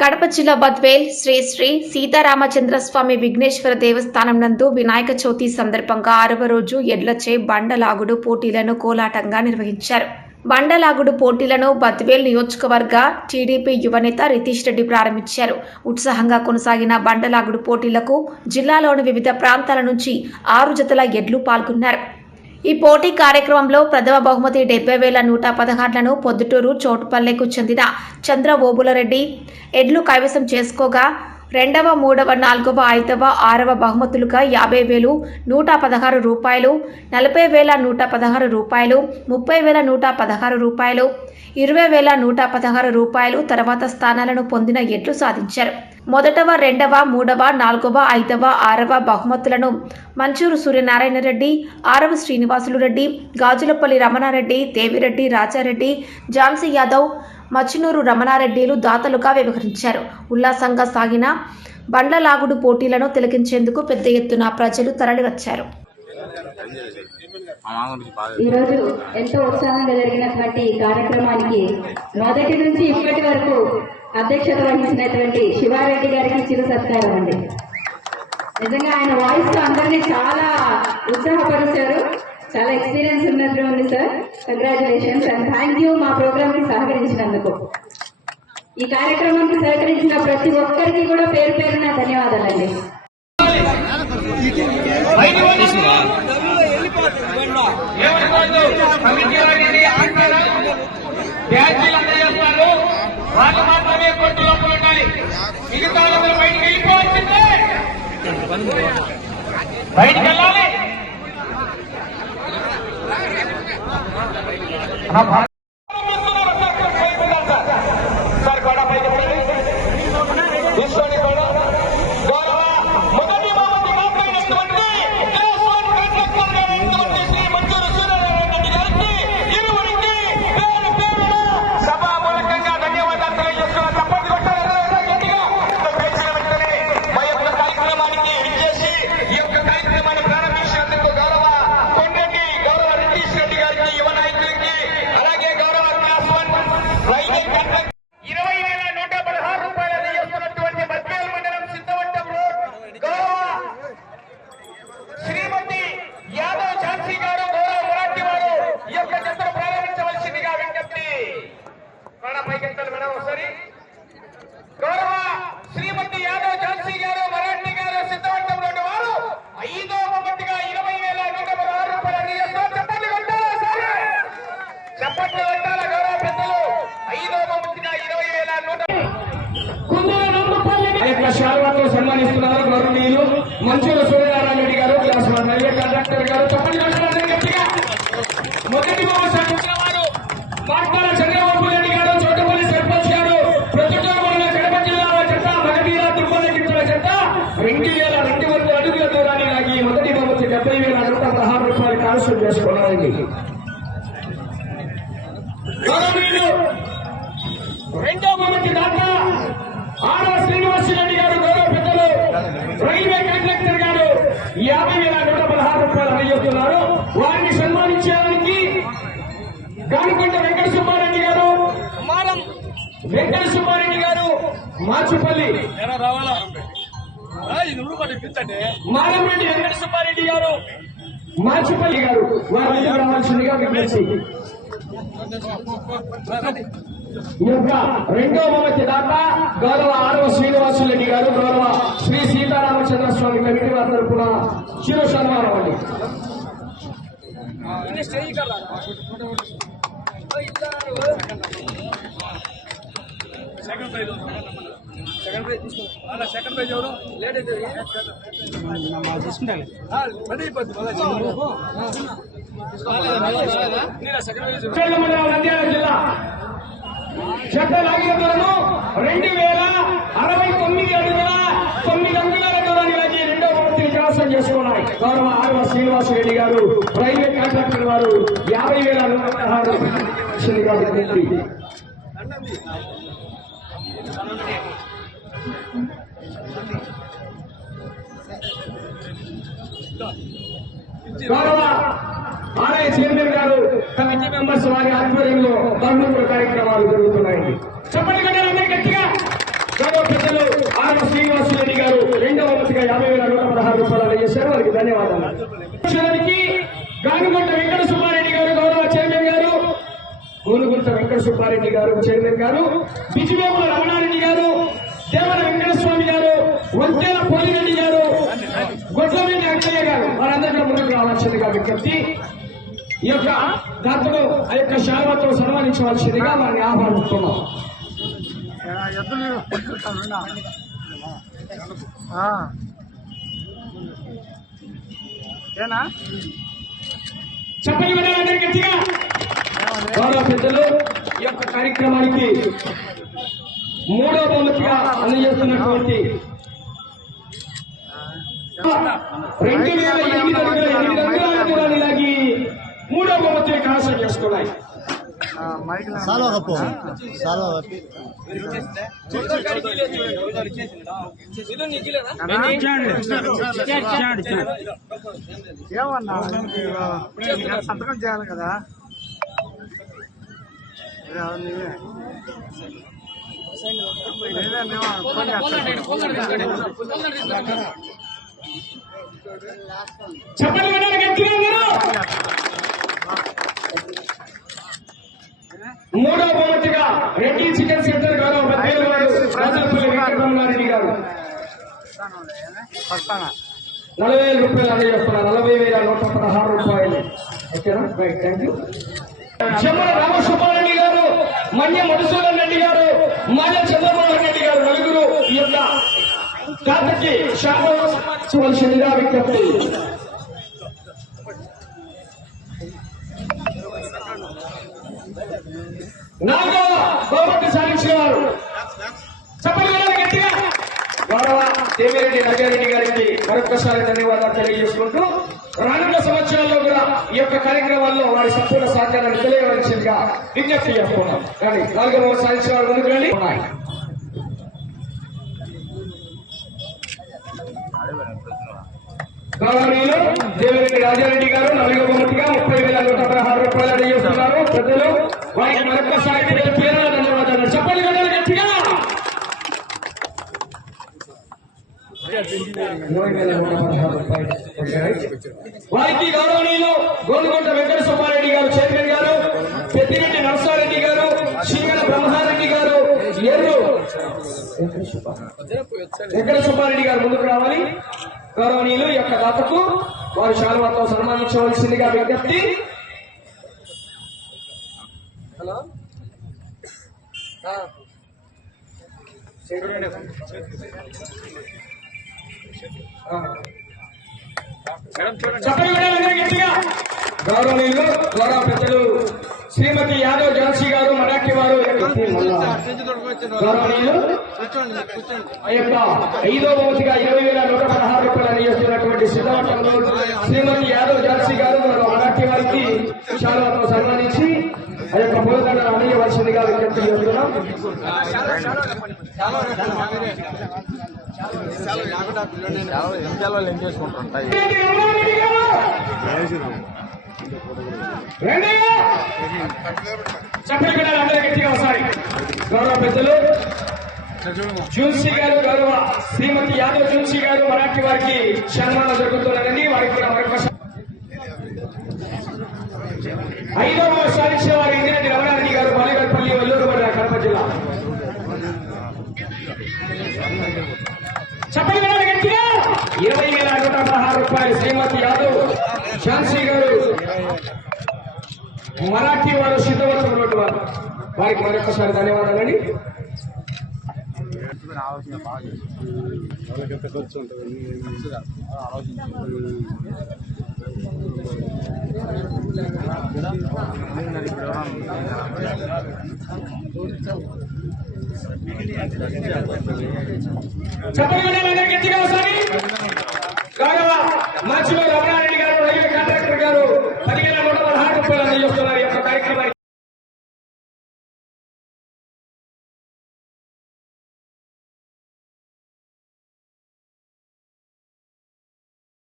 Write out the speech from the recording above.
కడప జిల్లా బద్వేల్ శ్రీ శ్రీ సీతారామచంద్రస్వామి విఘ్నేశ్వర దేవస్థానం నందు వినాయక చవితి సందర్భంగా 6వ రోజు ఎడ్లచే బండలాగుడు పోటీలను కోలాటంగా నిర్వహించారు. బండలాగుడు పోటీలను బద్వేల్ నియోజకవర్గ టీడీపీ యువనేత రితీష్ రెడ్డి ప్రారంభించారు. ఉత్సాహంగా కొనసాగిన బండలాగుడు పోటీలకు జిల్లాలోని వివిధ ప్రాంతాల నుంచి 6 జతల ఎడ్లు పాల్గొన్నారు. ఈ పోటీ కార్యక్రమంలో ప్రథమ బహుమతి 70,116లను పొద్దుటూరు చోటుపల్లెకు చెందిన చంద్ర ఓబులరెడ్డి ఎడ్లు కైవసం చేసుకోగా, రెండవ, మూడవ, నాలుగవ, 5వ, 6వ బహుమతులుగా 50,116 రూపాయలు, 40,116 రూపాయలు, 30,116 రూపాయలు, 20,116 రూపాయలు తర్వాత స్థానాలను పొందిన ఎడ్లు సాధించారు. మొదటవ, రెండవ, మూడవ, 4వ, 5వ, 6వ బహుమతులను మంచూరు సూర్యనారాయణ రెడ్డి, ఆరవ శ్రీనివాసులు రెడ్డి, గాజులపల్లి రమణారెడ్డి, దేవిరెడ్డి, రాజారెడ్డి, ఝాన్సీ యాదవ్, మచ్చినూరు రమణారెడ్డిలు దాతలుగా వ్యవహరించారు. ఉల్లాసంగా సాగిన బండ్లలాగుడు పోటీలను తిలకించేందుకు పెద్ద ఎత్తున ప్రజలు తరలివచ్చారు. ఈరోజు ఎంతో ఉత్సాహంగా జరిగినటువంటి ఈ కార్యక్రమానికి మొదటి నుంచి ఇప్పటి వరకు అధ్యక్షత వహించినటువంటి శివారెడ్డి గారికి చిరు సత్కారం అండి. నిజంగా ఆయన వాయిస్ తో అందరినీ చాలా ఉత్సాహపరిచారు. చాలా ఎక్స్పీరియన్స్ ఉన్నట్లు ఉంది sir. Congratulations and thank you మా ప్రోగ్రామ్ కి సహకరించినందుకు. ఈ కార్యక్రమానికి సహకరించిన ప్రతి ఒక్కరికి కూడా పేరు పేరున ధన్యవాదాలండి. వాళ్ళు మాత్రమే కొట్టు లోపల ఉండాలి. మిగతా వాళ్ళందరూ బయటికి వెళ్ళిపోవాల్సిందే. బయటికి వెళ్ళాలి. సార్ గోడ పైకి తీసుకొని కూడా మొదటి బాబు మాట్లాడినటువంటి శ్రీ మంచూరు సూర్యనారాయణ రెడ్డి గారికి ఇరువురికి పేరు పేరున సభా మూలకంగా ధన్యవాదాలు తెలియజేస్తున్నా. తప్పటి గట్టిగా మా యొక్క కార్యక్రమానికి విచ్చేసి ఈ యొక్క కార్యక్రమాన్ని ప్రారంభించినందుకు గౌరవ కొండెడ్డి గౌరవ రితీష్ రెడ్డి గారికి, యువ నాయకులకి, అలాగే గౌరవ క్లాస్ 1 రైల్వే కాంట్రాక్ట్ 20,116 రూపాయలు చేస్తున్నటువంటి బద్వేల్ మండలం సిద్ధవట్టం రోడ్ గౌరవ శ్రీమతి యాదవ్ ఝాన్సీ గారు, గౌరవ మరాఠీ వారు ఈ యొక్క జతను ప్రారంభించవలసిందిగా విజ్ఞప్తి. పైకెత్తాలి మేడం ఒకసారి. గౌరవ శ్రీమతి యాదవ్ ఝాన్సీ గారు, మరాఠీ గారు, సిద్ధవట్టం రోడ్డు వారు 5వ బహుమతిగా 20,116 రూపాయలు చేస్తారు. చెప్పండి కొట్టాలా సార్? చెప్పండి కొట్టాలా గౌరవ పెద్దలు? 5వ బహుమతిగా 20,116 శాల్వాతో సన్మానిస్తున్నారు గౌరవనీయులు మంచూరు సూర్యనారాయణ రెడ్డి గారు, క్లాస్ 1 రైల్వే కాంట్రాక్టర్ గారు. చెప్పండి గట్టిగా. మొదటి బహుమతి సాధించిన వారు మాట్లాడ చంద్రబాబు రెడ్డి గారు, చోటపల్లి సర్పంచ్ గారు, ప్రొద్దుటూరు మండలం కడప జిల్లాల చెత్త, మగధీర తిరుమల గిరిజల చెత్త 2,200 అడుగుల దూరాన్ని లాగి మొదటి బహుమతి 70,116 రూపాయలు కాలుష్యం చేసుకున్నారండి. గౌరవనీయులు రెండో బహుమతి దాకా ఆరవ శ్రీనివాసరెడ్డి గారు, గౌరవ పెద్దలు రైల్వే కాంట్రాక్టర్ గారు 50,116 రూపాయలు అందజేస్తున్నారు. వారిని సన్మానించడానికి గానుకొండ వెంకట సుబ్బారెడ్డి గారు, మాచుపల్లి మారంరెడ్డి వెంకట సుబ్బారెడ్డి గారు, మాచుపల్లి గారు వారిని రావాల్సిందిగా విజ్ఞప్తి. ఈ యొక్క రెండో బహుమతి దాకా గౌరవ ఆరవ శ్రీనివాసులరెడ్డి గారు, గౌరవ శ్రీ సీతారామచంద్రస్వామి కమిటీ వారి తరఫున చిరు సన్మానం అండి. సెకండ్ ప్రైజ్ ఎవరు లేట్ అయితే నంద్యాల జిల్లా చెత్త లాగిన దూరము 2,069 అడుగుల 9 అంగుళాల దూరాన్ని లాగి రెండో బహుమతిని కైవసం చేసుకున్నాయి. గౌరవ ఆరవ శ్రీనివాసరెడ్డి గారు, రైల్వే కాంట్రాక్టర్ వారు 50,116 విజ్ఞప్తి. గౌరవ ఆలయ చైర్మన్ గారు, కమిటీ మెంబర్స్ వారి ఆధ్వర్యంలో బంధువుల కార్యక్రమాలు జరుగుతున్నాయి. చెప్పండి గట్టిగా. పాటి శ్రీనివాసరెడ్డి గారు రెండవ వంతుగా 50,116 రూపాయలు అందజేశారు. వారికి ధన్యవాదాలు. గానుగుంట వెంకట సుబ్బారెడ్డి గారు గౌరవ చైర్మన్ గారు, గోనుగుంట వెంకట సుబ్బారెడ్డి గారు చైర్మన్ గారు, బిజివేముల రమణారెడ్డి గారు, దేవర వెంకటస్వామి గారు, వంతేల పోలిరెడ్డి గారు, గొడ్లమేటి అంకయ్య గారు వారందరికీ ముందుకు రావాల్సిందిగా విజ్ఞప్తి. ఈ యొక్క దాతను ఆ యొక్క శాల్వాతో సన్మానించవలసిందిగా వారిని ఆహ్వానిస్తున్నాం. చెప్పండి వినాలందరూ గట్టిగా. గౌరవ పెద్దలు ఈ యొక్క కార్యక్రమానికి మూడవ బహుమతిగా అందజేస్తున్నటువంటి 2,808 అంగుళాల దూరాన్ని లాగి మూడవ బహుమతిని కైవసం చేసుకున్నాయి. ఏమన్నా సంతకం చేయాలి కదా. చెప్పండి వినాలి గట్టిగా. మూడవ బహుమతిగా రెడ్డి చికెన్ సెంటర్ గౌరవ బద్వేలు వారు రాజాపల్లి వెంకటరమణారెడ్డి గారు 40,000 రూపాయలు అందజేస్తున్నారు. 40,116 రూపాయలు. ఓకేనా, రైట్, థ్యాంక్ యూ. చెమ్మల రామసుబ్బారెడ్డి గారు, మన్య మధుసూదన్ రెడ్డి గారు, మాజ చంద్రమోహన్ రెడ్డి గారు నలుగురు ఈ యొక్క ఖాతాకి శాపవలసిందిగా విజ్ఞప్తి. నాలుగవ బహుమతి సాధించిన వారు చెప్పండి గట్టిగా. గౌరవ దేవిరెడ్డి నగరెడ్డి గారికి మరొకసారి ధన్యవాదాలు తెలియజేసుకుంటూ రానున్న సంవత్సరాల్లో కూడా ఈ యొక్క కార్యక్రమాల్లో వారి సంపూర్ణ సహకారాన్ని తెలియవలసిందిగా విజ్ఞప్తి చేస్తున్నాం. కానీ 4వ సాధించిన వారు ముందుకు రండి. గౌరవనీయులు దేవిరెడ్డి రాజారెడ్డి గారు 4వ బహుమతిగా 30,116 రూపాయలు అందజేస్తున్నారు. పెద్దలు వారికి మరొకసారి పేరు ధన్యవాదాలు. చెప్పండి గట్టిగా. వారికి గౌరవనీయులు గోనుగుంట వెంకట సుబ్బారెడ్డి గారు చైర్మన్ గారు, పెద్దిరెడ్డి నరసారెడ్డి గారు, శ్రీగల బ్రహ్మారెడ్డి గారు, ఎర్రు వెంకట సుబ్బారెడ్డి గారు ముందుకు రావాలి. గౌరవనీయులు ఈ యొక్క దాతకు వారి శాలువాతో సన్మానించవలసిందిగా విజ్ఞప్తి. హలో గౌరవనీయులు గౌరవ పెద్దలు శ్రీమతి యాదవ్ ఝాన్సీ గారు మరాఠీ వారు గౌరవనీయులు ఆ యొక్క 5వ బహుమతిగా 20,116 రూపాయలు అందజేస్తున్నటువంటి సిద్ధవటంలో శ్రీమతి యాదవ్ ఝాన్సీ గారు మరాఠీ వారికి శాలువాతో సన్మానించి ఆ యొక్క పూలదండను అందజేయవలసిందిగా విజ్ఞప్తి చేస్తున్నాం. చెప్పండి అందరూ గట్టిగా ఒకసారి. గౌరవ పెద్దలు జూన్సీ గారు, గౌరవ శ్రీమతి యాదవ్ జూన్సీ గారు మరాఠీ వారికి సన్మానం జరుగుతున్నదండి. వారికి కూడా మరొక 5వ సాధించిన వారు ఇందిరెడ్డి రమణారెడ్డి గారు, బాలిగల్పల్లి, వల్లూరుపల్లి, కడప జిల్లా. చెప్పండి గట్టిగా. 20,116 రూపాయలు శ్రీమతి యాదవ్ ఝాన్సీ గారు మరాఠీ వారు సిద్ధవటం రోడ్డు వారు వారికి మరొకసారి ధన్యవాదాలండి. చెప్పండి గట్టిగా ఒకసారి. గౌరవ మంచి